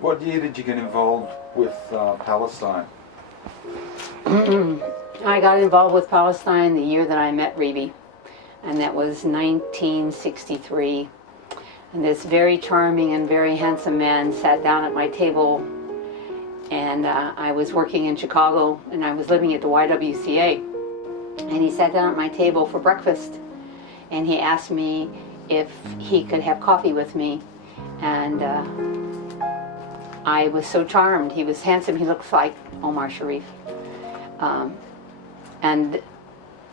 What year did you get involved with Palestine? I got involved with Palestine the year that I met Rebbie, and that was 1963. And this very charming and very handsome man sat down at my table, and I was working in Chicago, and I was living at the YWCA. And he sat down at my table for breakfast, and he asked me if he could have coffee with me. And I was so charmed. He was handsome. He looks like Omar Sharif. And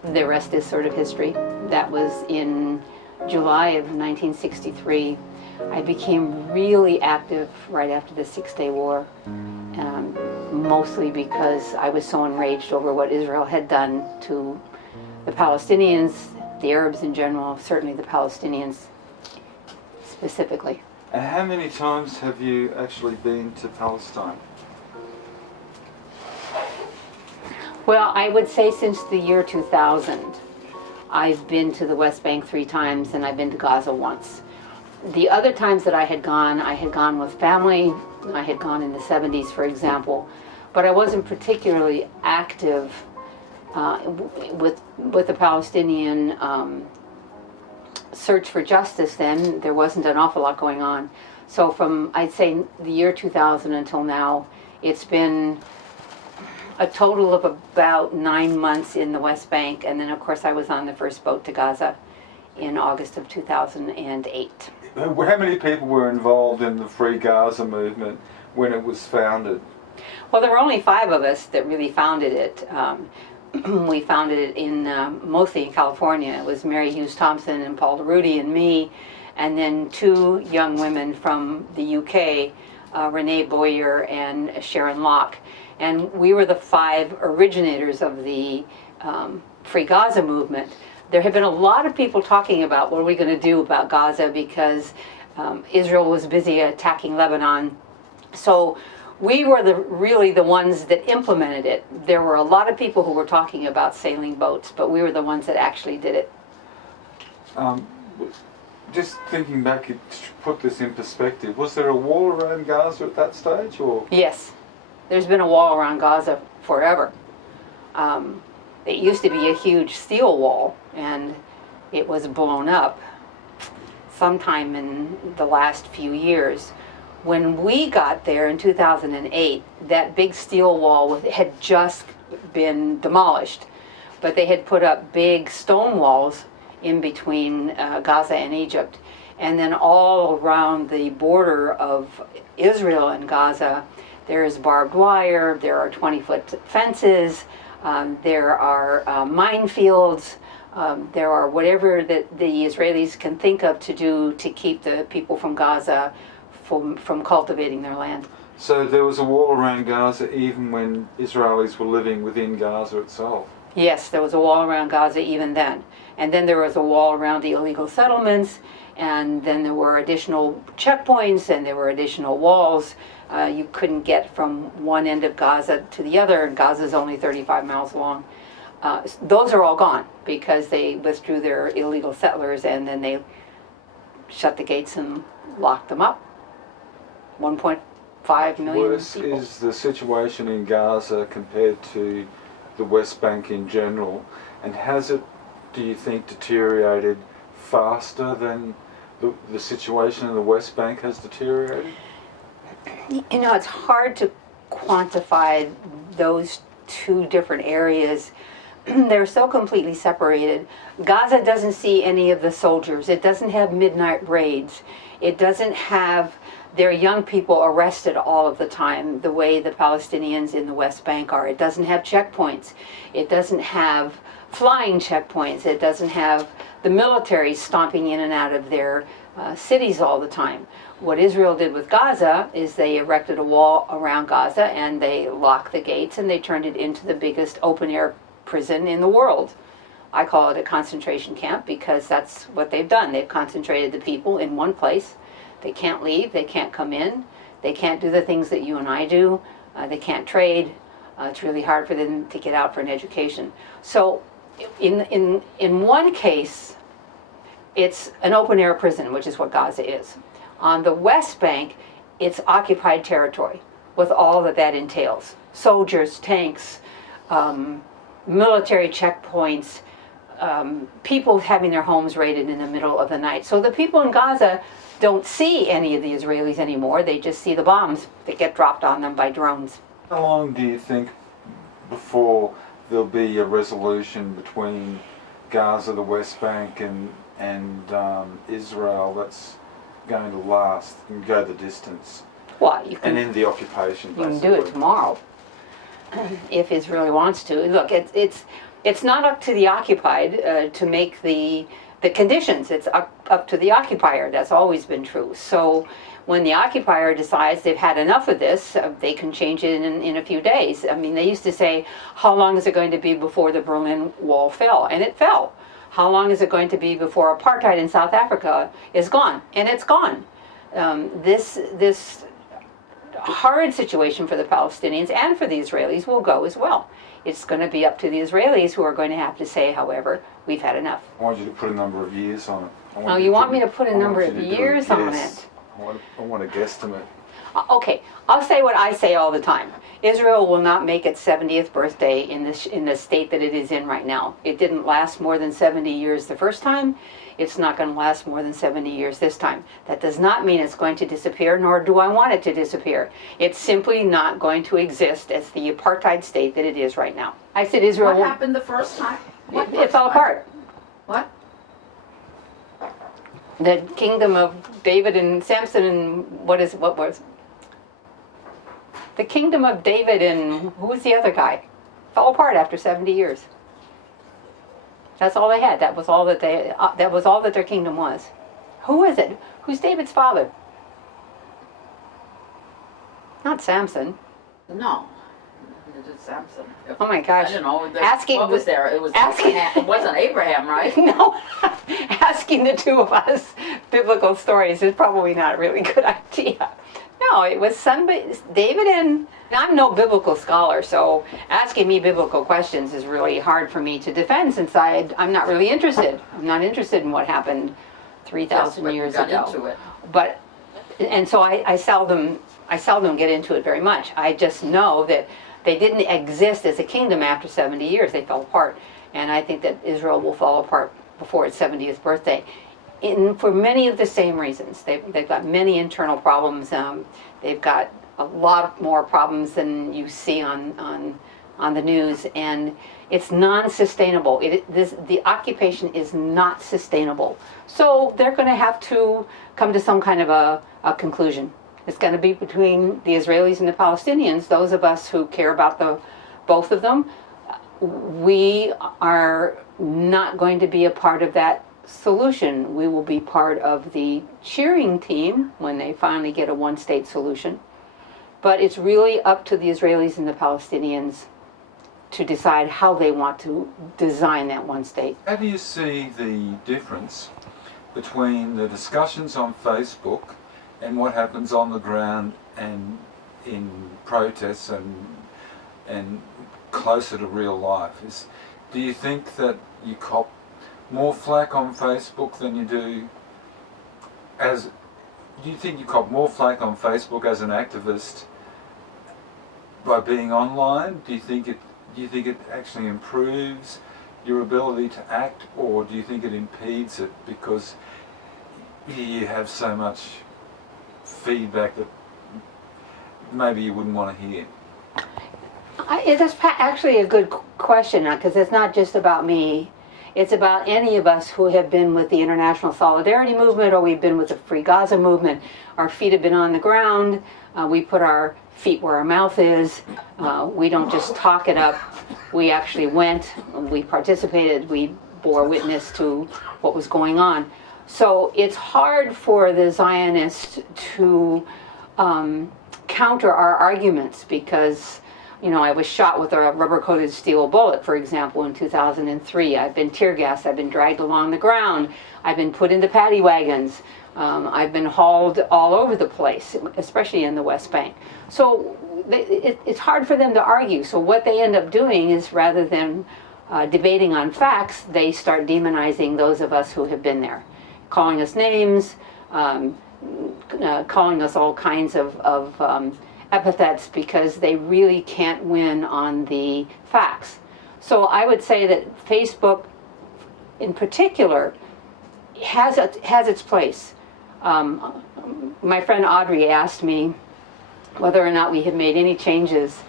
the rest is sort of history. That was in July of 1963. I became really active right after the Six-Day War, mostly because I was so enraged over what Israel had done to the Palestinians, the Arabs in general, certainly the Palestinians specifically. And how many times have you actually been to Palestine? Well, I would say since the year 2000, I've been to the West Bank 3 times, and I've been to Gaza once. The other times that I had gone with family. I had gone in the 70s, for example, but I wasn't particularly active with the Palestinian search for justice then. There wasn't an awful lot going on. So from, I'd say, the year 2000 until now, it's been a total of about 9 months in the West Bank, and then of course I was on the first boat to Gaza in August of 2008. How many people were involved in the Free Gaza movement when it was founded? Well, there were only 5 of us that really founded it. We founded it in mostly in California. It was Mary Hughes Thompson and Paul DeRudy and me, and then 2 young women from the UK, Renee Boyer and Sharon Locke. And we were the 5 originators of the Free Gaza movement. There have been a lot of people talking about what are we going to do about Gaza because Israel was busy attacking Lebanon. So we were really the ones that implemented it. There were a lot of people who were talking about sailing boats, but we were the ones that actually did it. Just thinking back, to put this in perspective, was there a wall around Gaza at that stage, or? Yes, there's been a wall around Gaza forever. It used to be a huge steel wall, and it was blown up sometime in the last few years. When we got there in 2008, that big steel wall had just been demolished, but they had put up big stone walls in between Gaza and Egypt. And then all around the border of Israel and Gaza, there is barbed wire, there are 20-foot fences, there are minefields, there are whatever that the Israelis can think of to do to keep the people from Gaza from cultivating their land. So there was a wall around Gaza even when Israelis were living within Gaza itself? Yes, there was a wall around Gaza even then. And then there was a wall around the illegal settlements, and then there were additional checkpoints, and there were additional walls. You couldn't get from one end of Gaza to the other, and Gaza's only 35 miles long. Those are all gone because they withdrew their illegal settlers, and then they shut the gates and locked them up. 1.5 million Worse people. is the situation in Gaza compared to the West Bank in general, and has it, do you think, deteriorated faster than the situation in the West Bank has deteriorated? You know, it's hard to quantify those 2 different areas. They're so completely separated. Gaza doesn't see any of the soldiers. It doesn't have midnight raids. It doesn't have their young people arrested all of the time the way the Palestinians in the West Bank are. It doesn't have checkpoints. It doesn't have flying checkpoints. It doesn't have the military stomping in and out of their cities all the time. What Israel did with Gaza is they erected a wall around Gaza, and they locked the gates, and they turned it into the biggest open-air prison in the world. I call it a concentration camp because that's what they've done. They've concentrated the people in one place. They can't leave, they can't come in, they can't do the things that you and I do, they can't trade. It's really hard for them to get out for an education. So in one case, it's an open-air prison, which is what Gaza is. On the West Bank, it's occupied territory with all that that entails. Soldiers, tanks, military checkpoints, people having their homes raided in the middle of the night. So the people in Gaza don't see any of the Israelis anymore. They just see the bombs that get dropped on them by drones. How long do you think before there'll be a resolution between Gaza, the West Bank, and Israel that's going to last and go the distance? Well, and end the occupation, basically. You can do it tomorrow if Israel wants to. Look, it's not up to the occupied to make the conditions. It's up to the occupier. That's always been true. So when the occupier decides they've had enough of this, they can change it in a few days. I mean, they used to say, how long is it going to be before the Berlin Wall fell? And it fell. How long is it going to be before apartheid in South Africa is gone? And it's gone. This horrid situation for the Palestinians and for the Israelis will go as well. It's going to be up to the Israelis, who are going to have to say, however, we've had enough. I want you to put a number of years on it. Oh, you want me to put a number of years on it? I want a guesstimate. Okay, I'll say what I say all the time. Israel will not make its 70th birthday in the state that it is in right now. It didn't last more than 70 years the first time. It's not going to last more than 70 years this time. That does not mean it's going to disappear, nor do I want it to disappear. It's simply not going to exist as the apartheid state that it is right now. I said Israel... What happened the first time? It fell apart. What? The kingdom of David and Samson and what was... The kingdom of David and who was the other guy? Fell apart after 70 years. That's all they had. That was all that their kingdom was. Who is it? Who's David's father? Not Samson. No. It is Samson. Oh my gosh. I don't know. What was there? It was Abraham. It wasn't Abraham, right? No. Asking the two of us biblical stories is probably not a really good idea. No, it was David and I'm no biblical scholar, so asking me biblical questions is really hard for me to defend since I'm not really interested. I'm not interested in what happened 3,000 years ago. Into it. But and so I seldom get into it very much. I just know that they didn't exist as a kingdom after 70 years. They fell apart, and I think that Israel will fall apart before its 70th birthday. For many of the same reasons. They've got many internal problems. They've got a lot more problems than you see on the news, and it's non-sustainable. The occupation is not sustainable. So they're going to have to come to some kind of a conclusion. It's going to be between the Israelis and the Palestinians. Those of us who care about both of them, we are not going to be a part of that solution. We will be part of the cheering team when they finally get a one-state solution. But it's really up to the Israelis and the Palestinians to decide how they want to design that one state. How do you see the difference between the discussions on Facebook and what happens on the ground and in protests and closer to real life? Do you think that you cop more flack on Facebook than you do do you think you cop more flack on Facebook as an activist by being online? Do you think it actually improves your ability to act, or do you think it impedes it because you have so much feedback that maybe you wouldn't want to hear? That's actually a good question, because it's not just about me. It's about any of us who have been with the International Solidarity Movement, or we've been with the Free Gaza Movement. Our feet have been on the ground. We put our feet where our mouth is. We don't just talk it up. We actually went, we participated, we bore witness to what was going on. So it's hard for the Zionists to counter our arguments because, I was shot with a rubber-coated steel bullet, for example, in 2003. I've been tear gassed. I've been dragged along the ground. I've been put into paddy wagons. I've been hauled all over the place, especially in the West Bank. So it's hard for them to argue. So what they end up doing is, rather than debating on facts, they start demonizing those of us who have been there, calling us names, calling us all kinds of epithets because they really can't win on the facts. So I would say that Facebook, in particular, has its place. My friend Audrey asked me whether or not we had made any changes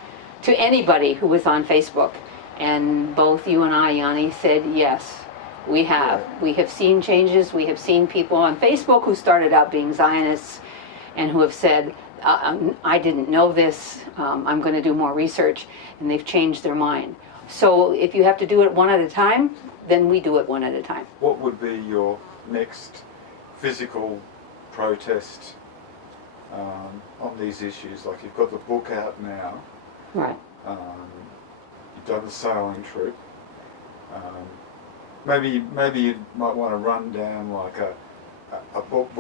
to anybody who was on Facebook, and both you and I, Yanni, said yes. We have. We have seen changes. We have seen people on Facebook who started out being Zionists and who have said, I didn't know this, I'm going to do more research, and they've changed their mind. So if you have to do it one at a time, then we do it one at a time. What would be your next physical protest on these issues? Like, you've got the book out now. Right. You've done a sailing trip. Maybe you might want to run down like a book.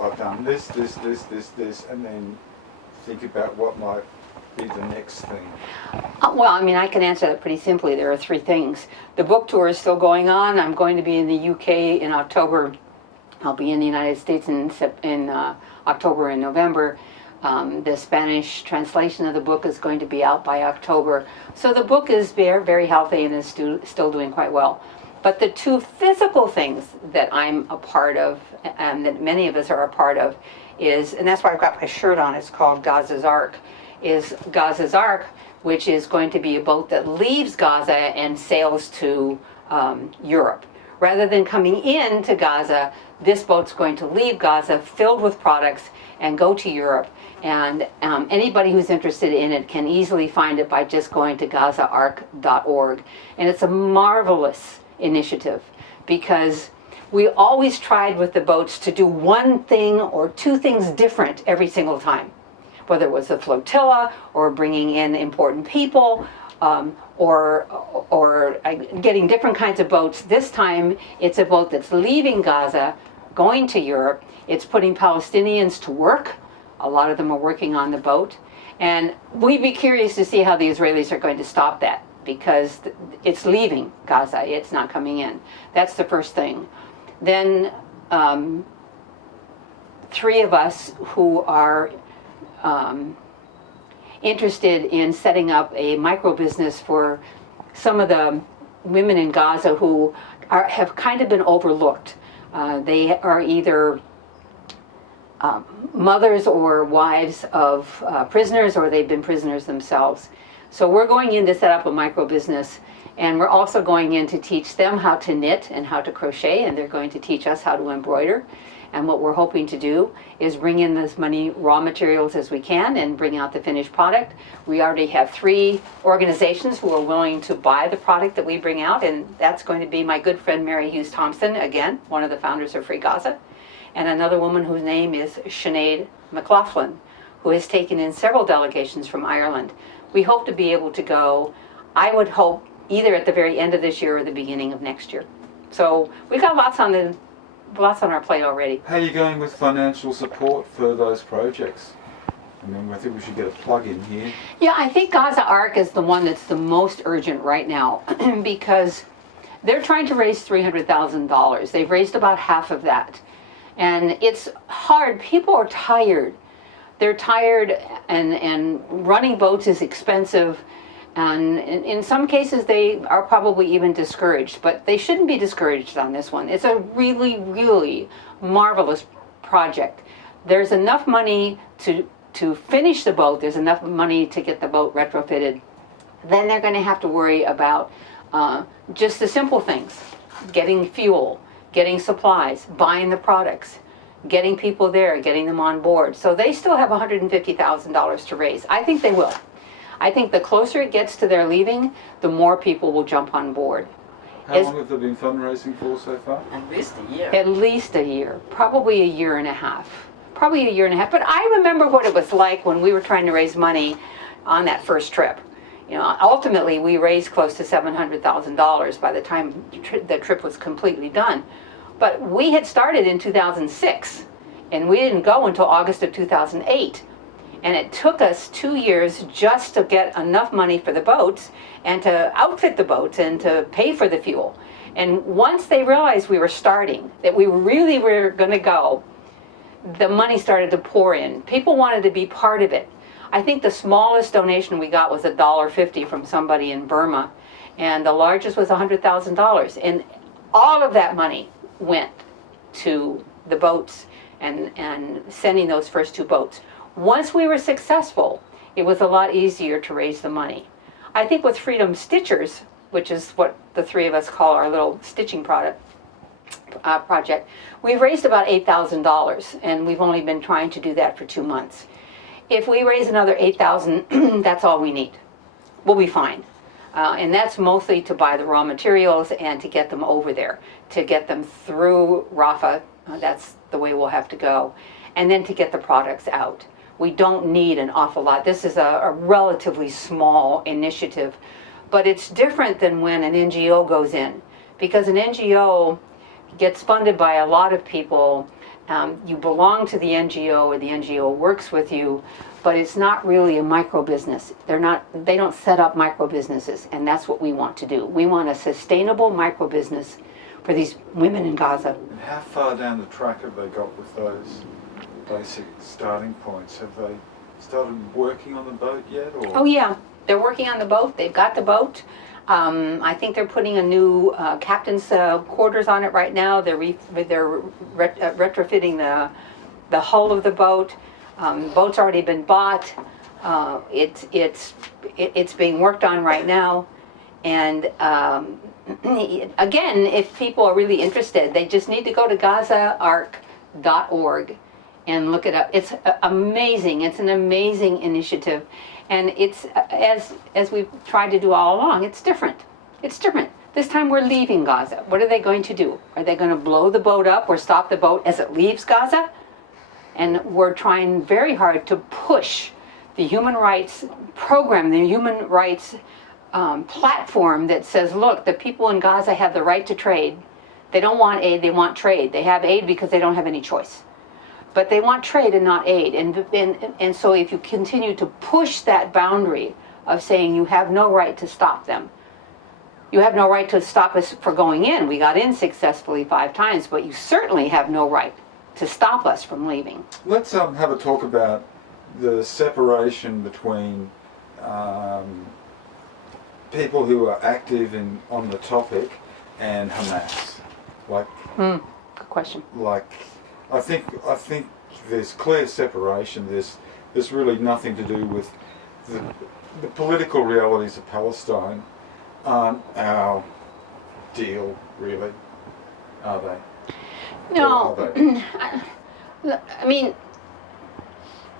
I've done this, and then think about what might be the next thing. Well, I mean, I can answer that pretty simply. There are three things. The book tour is still going on. I'm going to be in the UK in October. I'll be in the United States in October and November. The Spanish translation of the book is going to be out by October. So the book is very, very healthy and is still doing quite well. But the two physical things that I'm a part of, and that many of us are a part of, is, and that's why I've got my shirt on, it's called Gaza's Ark, is Gaza's Ark, which is going to be a boat that leaves Gaza and sails to Europe. Rather than coming into Gaza, this boat's going to leave Gaza filled with products and go to Europe. And anybody who's interested in it can easily find it by just going to gazaark.org. And it's a marvelous initiative because we always tried with the boats to do one thing or two things different every single time, whether it was a flotilla or bringing in important people or getting different kinds of boats. This time it's a boat that's leaving Gaza, going to Europe. It's putting Palestinians to work. A lot of them are working on the boat. And we'd be curious to see how the Israelis are going to stop that, because it's leaving Gaza, it's not coming in. That's the first thing. Then three of us who are interested in setting up a micro business for some of the women in Gaza who have kind of been overlooked. They are either mothers or wives of prisoners, or they've been prisoners themselves. So we're going in to set up a micro business, and we're also going in to teach them how to knit and how to crochet, and they're going to teach us how to embroider. And what we're hoping to do is bring in as many raw materials as we can and bring out the finished product. We already have 3 organizations who are willing to buy the product that we bring out, and that's going to be my good friend Mary Hughes Thompson, again, one of the founders of Free Gaza, and another woman whose name is Sinead McLaughlin, who has taken in several delegations from Ireland. We hope to be able to go, I would hope, either at the very end of this year or the beginning of next year. So we've got lots on our plate already. How are you going with financial support for those projects? I mean, I think we should get a plug in here. Yeah, I think Gaza Ark is the one that's the most urgent right now because they're trying to raise $300,000. They've raised about half of that. And it's hard. People are tired. They're tired, and running boats is expensive. And in some cases, they are probably even discouraged, but they shouldn't be discouraged on this one. It's a really, really marvelous project. There's enough money to finish the boat. There's enough money to get the boat retrofitted. Then they're going to have to worry about just the simple things: getting fuel, getting supplies, buying the products, getting people there, getting them on board. So they still have $150,000 to raise. I think they will. I think the closer it gets to their leaving, the more people will jump on board. How long have they been fundraising for so far? At least a year. At least a year, probably a year and a half. Probably a year and a half. But I remember what it was like when we were trying to raise money on that first trip. You know, ultimately we raised close to $700,000 by the time the trip was completely done. But we had started in 2006, and we didn't go until August of 2008. And it took us 2 years just to get enough money for the boats and to outfit the boats and to pay for the fuel. And once they realized we were starting, that we really were going to go, the money started to pour in. People wanted to be part of it. I think the smallest donation we got was $1.50 from somebody in Burma, and the largest was $100,000. And all of that money went to the boats and sending those first 2 boats. Once we were successful, it was a lot easier to raise the money. I think with Freedom Stitchers, which is what the 3 of us call our little stitching project, we've raised about $8,000, and we've only been trying to do that for 2 months. If we raise another $8,000, that's all we need. We'll be fine. And that's mostly to buy the raw materials and to get them over there, to get them through Rafah. That's the way we'll have to go. And then to get the products out. We don't need an awful lot. This is a relatively small initiative, but it's different than when an NGO goes in, because an NGO gets funded by a lot of people. You belong to the NGO, or the NGO works with you, but it's not really a micro business. They don't set up micro businesses, and that's what we want to do. We want a sustainable micro business for these women in Gaza. And how far down the track have they got with those basic starting points? Have they started working on the boat yet? Or? Oh yeah, they're working on the boat. They've got the boat. I think they're putting a new captain's quarters on it right now. They're retrofitting the hull of the boat. Boat's already been bought. It's being worked on right now. And again, if people are really interested, they just need to go to GazaArc.org and look it up. It's amazing. It's an amazing initiative. And it's, as we've tried to do all along, it's different. It's different. This time we're leaving Gaza. What are they going to do? Are they going to blow the boat up or stop the boat as it leaves Gaza? And we're trying very hard to push the human rights program, the human rights platform that says, look, the people in Gaza have the right to trade. They don't want aid, they want trade. They have aid because they don't have any choice. But they want trade and not aid. And so if you continue to push that boundary of saying you have no right to stop them, you have no right to stop us for going in. We got in successfully 5 times, but you certainly have no right to stop us from leaving. Let's have a talk about the separation between people who are active on the topic and Hamas. Good question. I think there's clear separation. There's really nothing to do with the political realities of Palestine. Aren't our deal, really, are they? No. Or are they? I mean,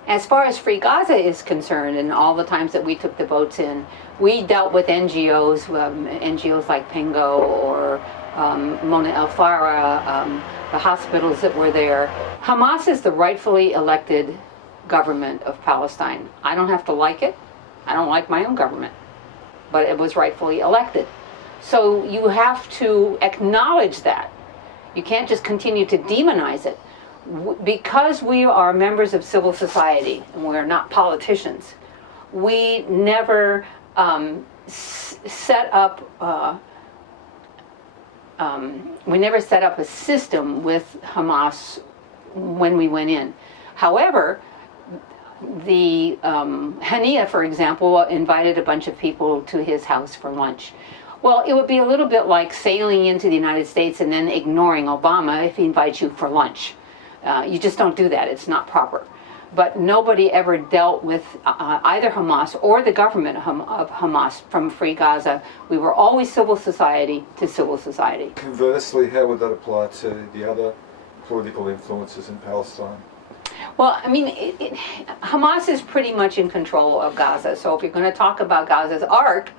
as far as Free Gaza is concerned, and all the times that we took the boats in, we dealt with NGOs, NGOs like Pingo or Mona El Farah, the hospitals that were there. Hamas is the rightfully elected government of Palestine. I don't have to like it. I don't like my own government. But it was rightfully elected. So you have to acknowledge that. You can't just continue to demonize it. Because we are members of civil society, and we're not politicians, we never set up a system with Hamas when we went in. However, the Hania, for example, invited a bunch of people to his house for lunch. Well, it would be a little bit like sailing into the United States and then ignoring Obama if he invites you for lunch. You just don't do that. It's not proper. But nobody ever dealt with either Hamas or the government of Hamas from Free Gaza. We were always civil society to civil society. Conversely, how would that apply to the other political influences in Palestine? Well, I mean, Hamas is pretty much in control of Gaza. So if you're going to talk about Gaza's Arc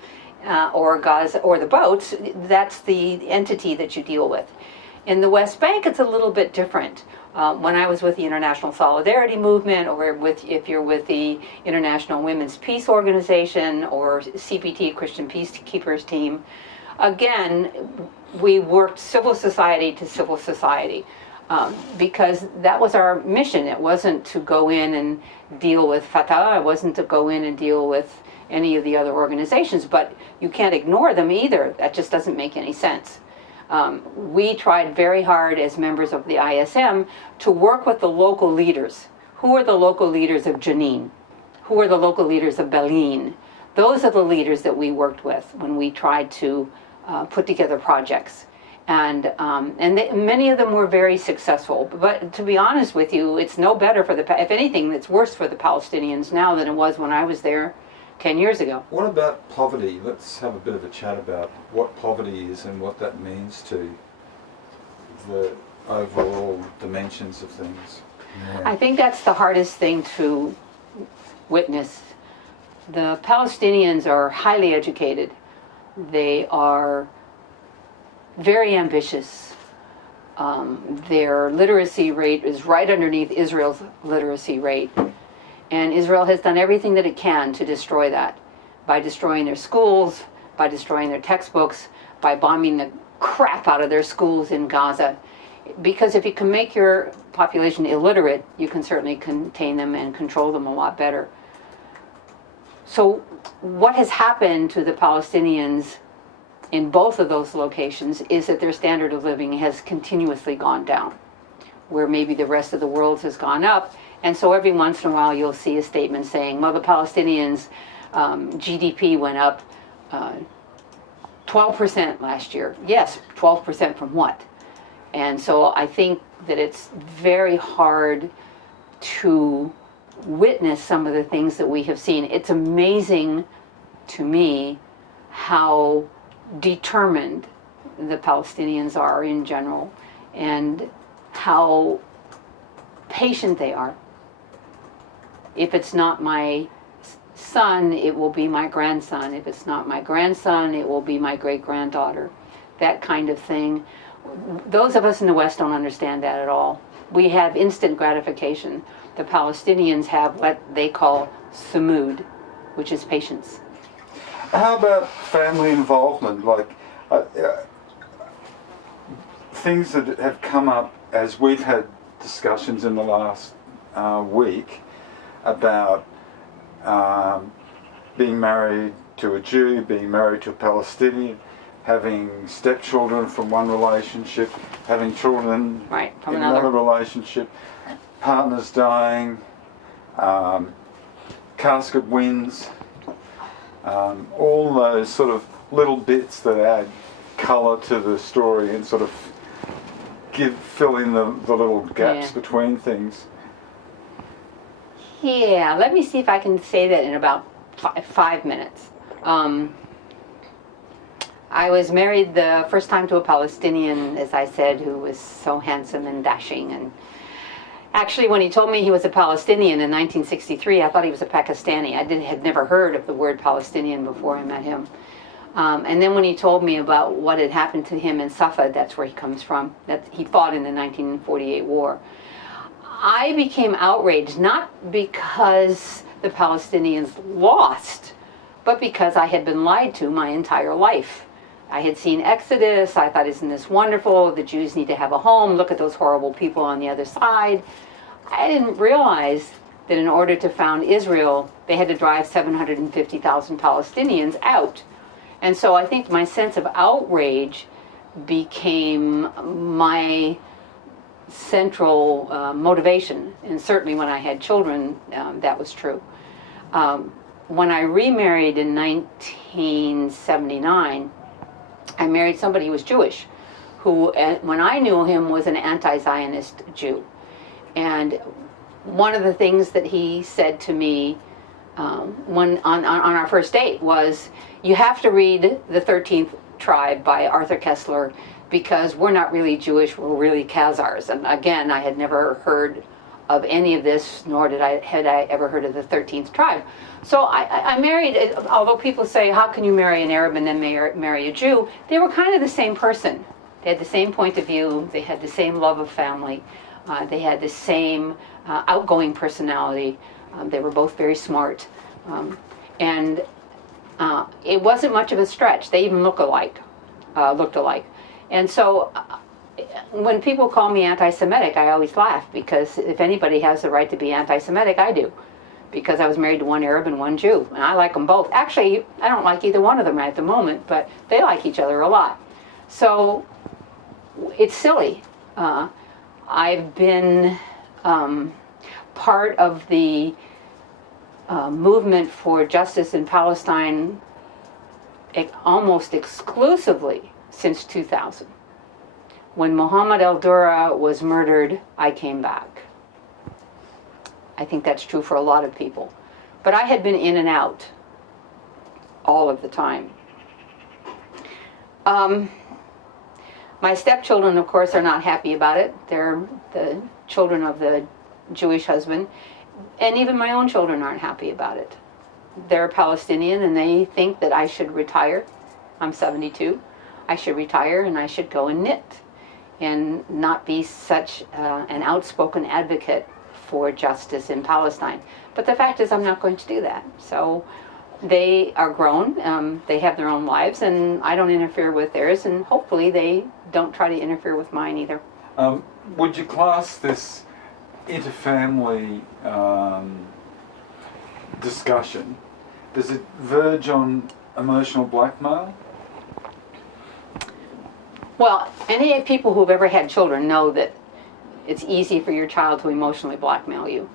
or Gaza or the boats, that's the entity that you deal with. In the West Bank, it's a little bit different. When I was with the International Solidarity Movement, or if you're with the International Women's Peace Organization or CPT, Christian Peacekeepers Team, again, we worked civil society to civil society because that was our mission. It wasn't to go in and deal with Fatah. It wasn't to go in and deal with any of the other organizations, but you can't ignore them either. That just doesn't make any sense. We tried very hard as members of the ISM to work with the local leaders. Who are the local leaders of Jenin? Who are the local leaders of Berlin? Those are the leaders that we worked with when we tried to put together projects. And many of them were very successful. But to be honest with you, it's no better for if anything, it's worse for the Palestinians now than it was when I was there 10 years ago. What about poverty? Let's have a bit of a chat about what poverty is and what that means to the overall dimensions of things. Yeah. I think that's the hardest thing to witness. The Palestinians are highly educated. They are very ambitious. Their literacy rate is right underneath Israel's literacy rate. And Israel has done everything that it can to destroy that, by destroying their schools, by destroying their textbooks, by bombing the crap out of their schools in Gaza. Because if you can make your population illiterate, you can certainly contain them and control them a lot better. So what has happened to the Palestinians in both of those locations is that their standard of living has continuously gone down, where maybe the rest of the world has gone up. And so every once in a while you'll see a statement saying, well, the Palestinians' GDP went up 12% last year. Yes, 12% from what? And so I think that it's very hard to witness some of the things that we have seen. It's amazing to me how determined the Palestinians are in general and how patient they are. If it's not my son, it will be my grandson. If it's not my grandson, it will be my great-granddaughter. That kind of thing. Those of us in the West don't understand that at all. We have instant gratification. The Palestinians have what they call samud, which is patience. How about family involvement? Like things that have come up as we've had discussions in the last week about being married to a Jew, being married to a Palestinian, having stepchildren from one relationship, having children from in another relationship, partners dying, casket wins, all those sort of little bits that add colour to the story and sort of fill in the little gaps between things. Yeah, let me see if I can say that in about 5 minutes. I was married the first time to a Palestinian, as I said, who was so handsome and dashing. And actually, when he told me he was a Palestinian in 1963, I thought he was a Pakistani. Had never heard of the word Palestinian before I met him. And then when he told me about what had happened to him in Safa, that's where he comes from, that he fought in the 1948 war, I became outraged, not because the Palestinians lost, but because I had been lied to my entire life. I had seen Exodus. I thought, isn't this wonderful? The Jews need to have a home. Look at those horrible people on the other side. I didn't realize that in order to found Israel, they had to drive 750,000 Palestinians out. And so I think my sense of outrage became my central motivation. And certainly when I had children, that was true. When I remarried in 1979, I married somebody who was Jewish, who, when I knew him, was an anti-Zionist Jew. And one of the things that he said to me on our first date was, you have to read The 13th Tribe by Arthur Koestler, because we're not really Jewish, we're really Khazars. And again, I had never heard of any of this, nor had I ever heard of the 13th tribe. So I married, although people say, how can you marry an Arab and then marry a Jew? They were kind of the same person. They had the same point of view, they had the same love of family, they had the same outgoing personality, they were both very smart. And it wasn't much of a stretch. They even looked alike. And so when people call me anti-Semitic, I always laugh, because if anybody has the right to be anti-Semitic, I do. Because I was married to one Arab and one Jew, and I like them both. Actually, I don't like either one of them at the moment, but they like each other a lot. So it's silly. I've been part of the movement for justice in Palestine almost exclusively since 2000. When Mohammed el-Dura was murdered, I came back. I think that's true for a lot of people. But I had been in and out all of the time. My stepchildren, of course, are not happy about it. They're the children of the Jewish husband. And even my own children aren't happy about it. They're Palestinian and they think that I should retire. I'm 72. I should retire and I should go and knit and not be such an outspoken advocate for justice in Palestine. But the fact is I'm not going to do that. So they are grown, they have their own lives, and I don't interfere with theirs, and hopefully they don't try to interfere with mine either. Would you class this interfamily discussion, does it verge on emotional blackmail? Well, any people who've ever had children know that it's easy for your child to emotionally blackmail you.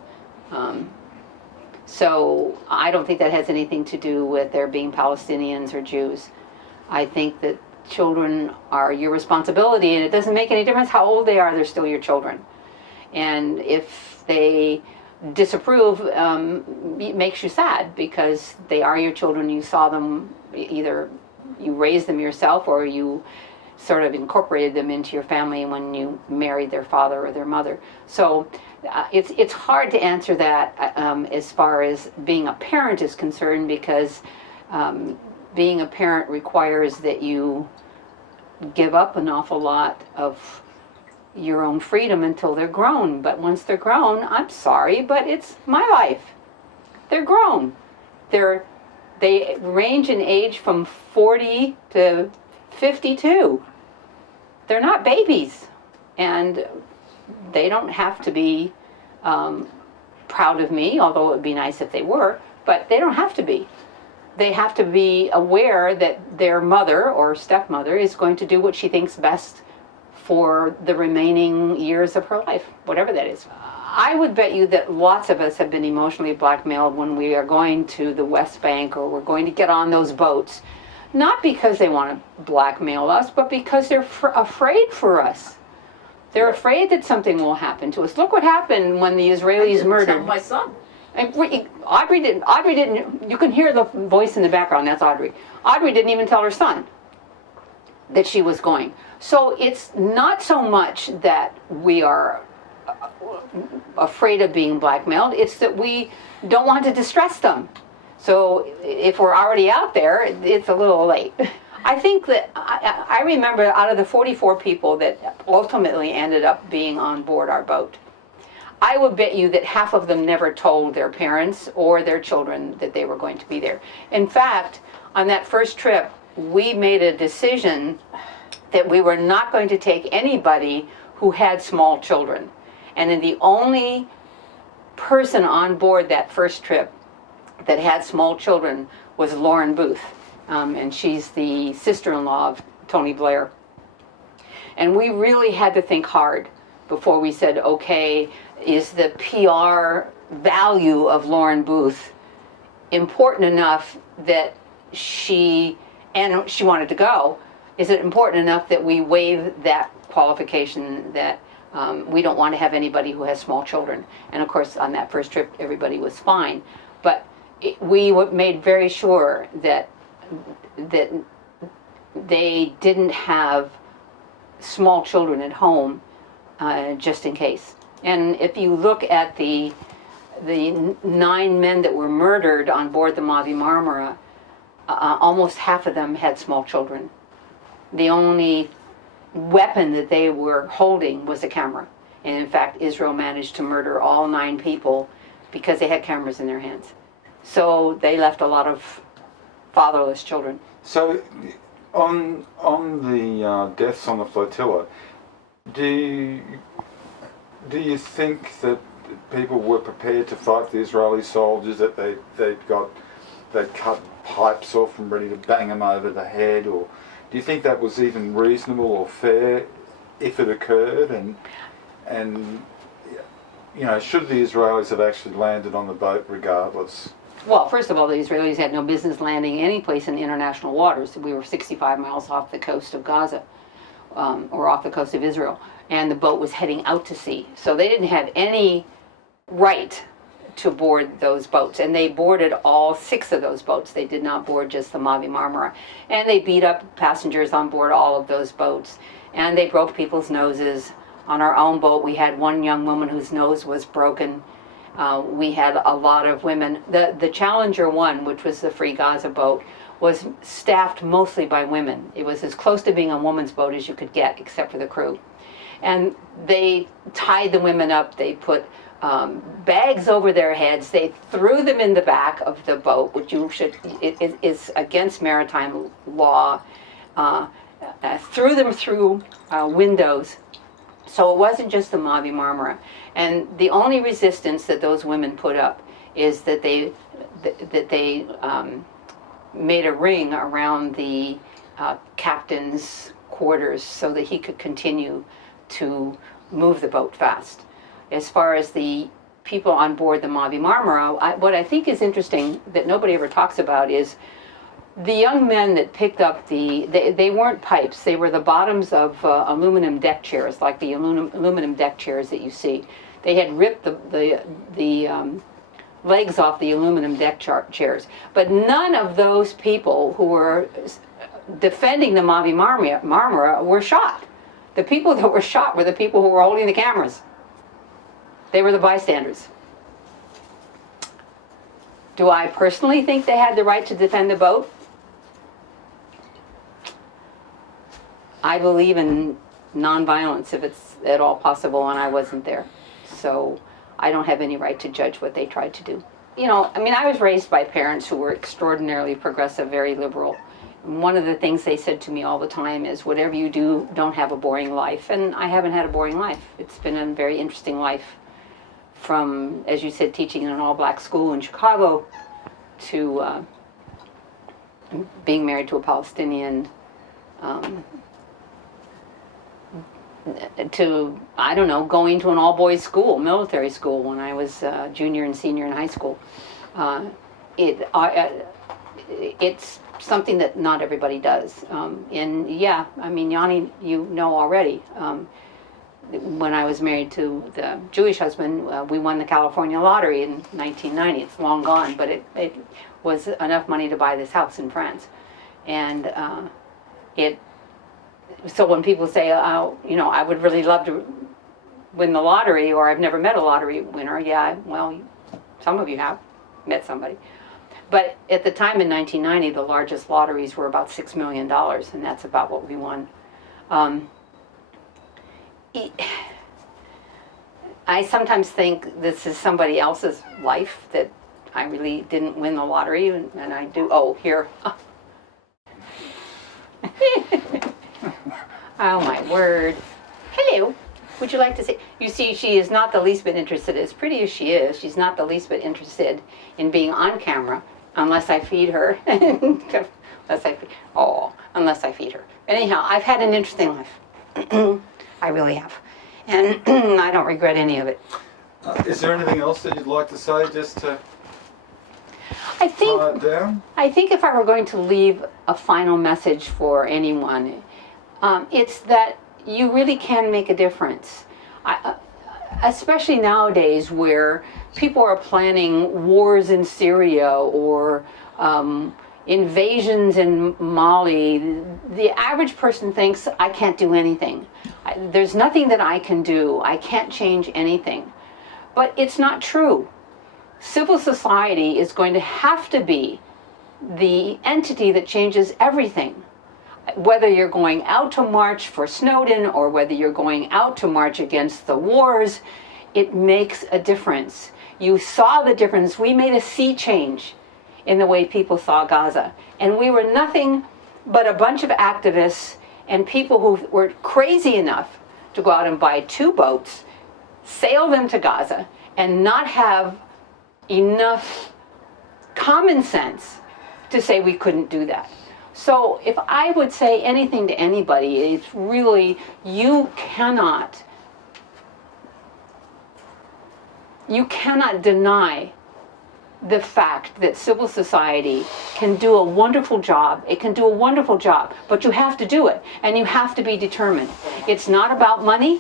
So I don't think that has anything to do with their being Palestinians or Jews. I think that children are your responsibility, and it doesn't make any difference how old they are, they're still your children. And if they disapprove, it makes you sad because they are your children. You saw them, either you raised them yourself or you sort of incorporated them into your family when you married their father or their mother. So it's hard to answer that as far as being a parent is concerned, because being a parent requires that you give up an awful lot of your own freedom until they're grown. But once they're grown, I'm sorry, but it's my life. They're grown. They range in age from 40 to 52. They're not babies, and they don't have to be proud of me, although it would be nice if they were, but they don't have to be. They have to be aware that their mother or stepmother is going to do what she thinks best for the remaining years of her life, whatever that is. I would bet you that lots of us have been emotionally blackmailed when we are going to the West Bank or we're going to get on those boats. Not because they want to blackmail us, but because they're afraid for us. They're afraid that something will happen to us. Look what happened when the Israelis murdered. Tell my son. Audrey didn't, you can hear the voice in the background, that's Audrey. Audrey didn't even tell her son that she was going. So it's not so much that we are afraid of being blackmailed, it's that we don't want to distress them. So if we're already out there, it's a little late. I think that, I remember out of the 44 people that ultimately ended up being on board our boat, I would bet you that half of them never told their parents or their children that they were going to be there. In fact, on that first trip, we made a decision that we were not going to take anybody who had small children. And then the only person on board that first trip that had small children was Lauren Booth. And she's the sister-in-law of Tony Blair. And we really had to think hard before we said, okay, is the PR value of Lauren Booth important enough that she wanted to go, is it important enough that we waive that qualification that we don't want to have anybody who has small children? And of course, on that first trip, everybody was fine. But we made very sure that they didn't have small children at home, just in case. And if you look at the 9 men that were murdered on board the Mavi Marmara, almost half of them had small children. The only weapon that they were holding was a camera. And in fact, Israel managed to murder all 9 people because they had cameras in their hands. So they left a lot of fatherless children. So, on the deaths on the flotilla, do you think that people were prepared to fight the Israeli soldiers, that they'd cut pipes off and ready to bang them over the head, or do you think that was even reasonable or fair if it occurred, and you know, should the Israelis have actually landed on the boat regardless? Well, first of all, the Israelis had no business landing any place in international waters. We were 65 miles off the coast of Gaza, or off the coast of Israel, and the boat was heading out to sea. So they didn't have any right to board those boats, and they boarded all 6 of those boats. They did not board just the Mavi Marmara, and they beat up passengers on board all of those boats, and they broke people's noses. On our own boat, we had one young woman whose nose was broken. We had a lot of women. The Challenger 1, which was the Free Gaza boat, was staffed mostly by women. It was as close to being a woman's boat as you could get, except for the crew. And they tied the women up. They put bags over their heads. They threw them in the back of the boat, which it is against maritime law. Threw them through windows. So it wasn't just the Mavi Marmara. And the only resistance that those women put up is that they made a ring around the captain's quarters so that he could continue to move the boat fast. As far as the people on board the Mavi Marmara, what I think is interesting that nobody ever talks about is the young men that picked up they weren't pipes, they were the bottoms of aluminum deck chairs, like the aluminum deck chairs that you see. They had ripped the legs off the aluminum deck chairs. But none of those people who were defending the Mavi Marmara were shot. The people that were shot were the people who were holding the cameras. They were the bystanders. Do I personally think they had the right to defend the boat? I believe in nonviolence if it's at all possible, and I wasn't there. So I don't have any right to judge what they tried to do. You know, I mean, I was raised by parents who were extraordinarily progressive, very liberal. And one of the things they said to me all the time is, whatever you do, don't have a boring life. And I haven't had a boring life. It's been a very interesting life, from, as you said, teaching in an all-black school in Chicago to being married to a Palestinian, to, I don't know, going to an all-boys school, military school, when I was junior and senior in high school. It's something that not everybody does. And yeah, I mean, Yanni, you know already, when I was married to the Jewish husband, we won the California lottery in 1990. It's long gone, but it was enough money to buy this house in France. And so when people say, oh, you know, I would really love to win the lottery, or I've never met a lottery winner, yeah, well, some of you have met somebody. But at the time in 1990, the largest lotteries were about $6 million, and that's about what we won. I sometimes think this is somebody else's life, that I really didn't win the lottery, and I do. Oh, here. Oh my word. Hello. Would you like to see? You see, she is not the least bit interested, as pretty as she is, she's not the least bit interested in being on camera unless I feed her. Unless I feed her. Anyhow, I've had an interesting life. I really have. And I don't regret any of it. Is there anything else that you'd like to say, just to I think, tie it down? I think if I were going to leave a final message for anyone, it's that you really can make a difference. Especially nowadays, where people are planning wars in Syria or invasions in Mali. The average person thinks, I can't do anything. There's nothing that I can do. I can't change anything. But it's not true. Civil society is going to have to be the entity that changes everything. Whether you're going out to march for Snowden or whether you're going out to march against the wars, it makes a difference. You saw the difference. We made a sea change in the way people saw Gaza. And we were nothing but a bunch of activists and people who were crazy enough to go out and buy 2 boats, sail them to Gaza, and not have enough common sense to say we couldn't do that. So if I would say anything to anybody, it's really, you cannot deny the fact that civil society can do a wonderful job. It can do a wonderful job, but you have to do it, and you have to be determined. It's not about money.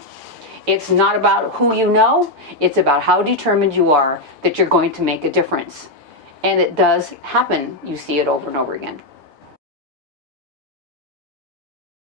It's not about who you know. It's about how determined you are that you're going to make a difference. And it does happen. You see it over and over again.